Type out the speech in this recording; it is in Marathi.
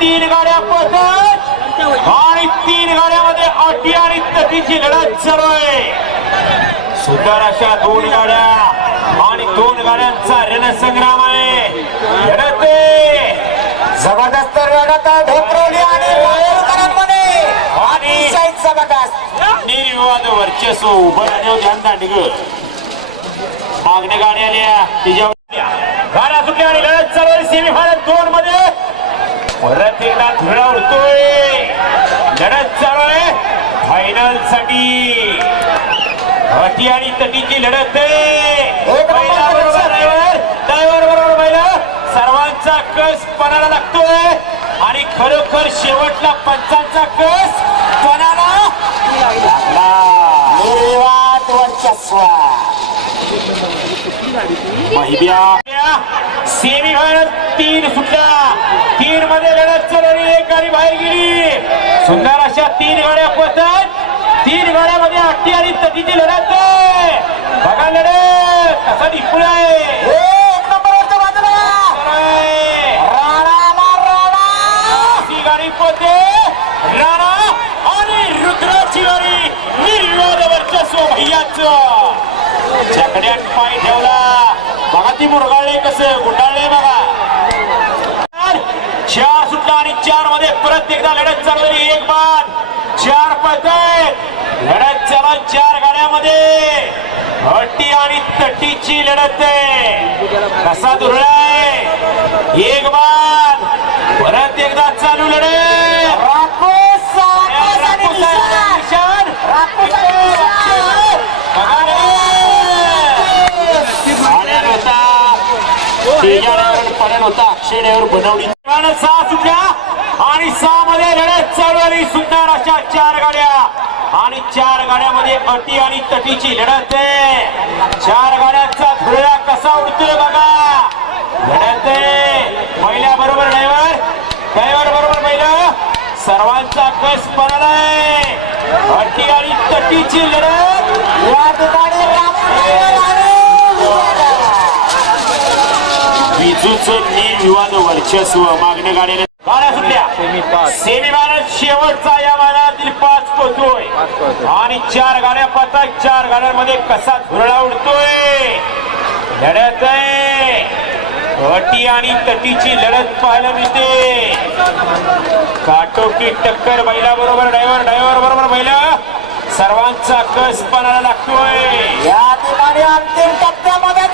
तीन गाड्या पळतात. आणि तीन गाड्यामध्ये अटी आणि तटीची लढत चालू आहे. सुंदर अशा दोन गाड्या आणि दोन गाड्यांचा रणसंग्राम आहे. लढत आहे. जबरदस्त लढत आहे ढोकरोली आणि जबरदस्त. निर्विवाद वर्चस्व उभं राहण्यावर ध्यान दांडग मागण्या गाड्या आल्या तिच्यावर. गाड्या सुटल्या आणि लढत चालू आहे. सेमीफायनल दोन मध्ये परत एकदा धुळा उडतोय. लढत चालू आहे फायनलसाठी अटी आणि तटीची लढत सर्वांचा कस पणाला लागतोय. आणि खरोखर शेवटला पंचांचा कस पणाला लागला. निर्विवाद वर्चस्व. सेमी फायनल तीन सुटल्या तीन मध्ये लढत चालवली एक गाडी बाहेर गेली सुंदर अशा तीन गाड्या पळतात तीन गाड्यामध्ये अट्टी आणि तटीची लढत आहे. बघा लढत कसा निपुण आहे. गाडी राणा आणि रुद्राची गाडी निर्विवाद वर्चस्व भैयाचं. छकड्यात पाय ठेवला. बघा ती मुरगाळले कसं गुंडाळले बघा. चार सुटला आणि चारमध्ये परत एकदा लढत चालवली एक बाद चार पळतय. लढत चला चार गाड्यामध्ये. हट्टी आणि तट्टीची लढत आहे. कसा दुरळाय एक बाद परत एकदा चालू लढत. तेजाड्यावर पडण होता बनवली सहा सुटल्या आणि सहा मध्ये लढत चालू आली सुंदर अशा चार गाड्या. आणि चार गाड्यामध्ये अटी आणि तटीची लढत आहे. चार गाड्यांचा धुळ्या कसा उडतोय बघा. लढत आहे. पहिल्या बरोबर ड्रायव्हर ड्रायव्हर बरोबर पहिलं. सर्वांचा कस पडला आहे अटी आणि तटीची लढत. विजूचं निर्विवाद वर्चस्व गाड्या सुटल्या सेमी मानत शेवटचा या मानातील पाच पोहतोय आणि चार गाड्या पाहतात चार गाड्यांमध्ये कसा धुरळा उडतोय? लढत आहे. अटी आणि तटीची लढत पाहायला मिळते. काटोकी टक्कर बैला बरोबर ड्रायव्हर ड्रायव्हर बरोबर बैला. सर्वांचा कस पणाला लागतोय? या ठिकाणी अंतिम टप्प्यामध्ये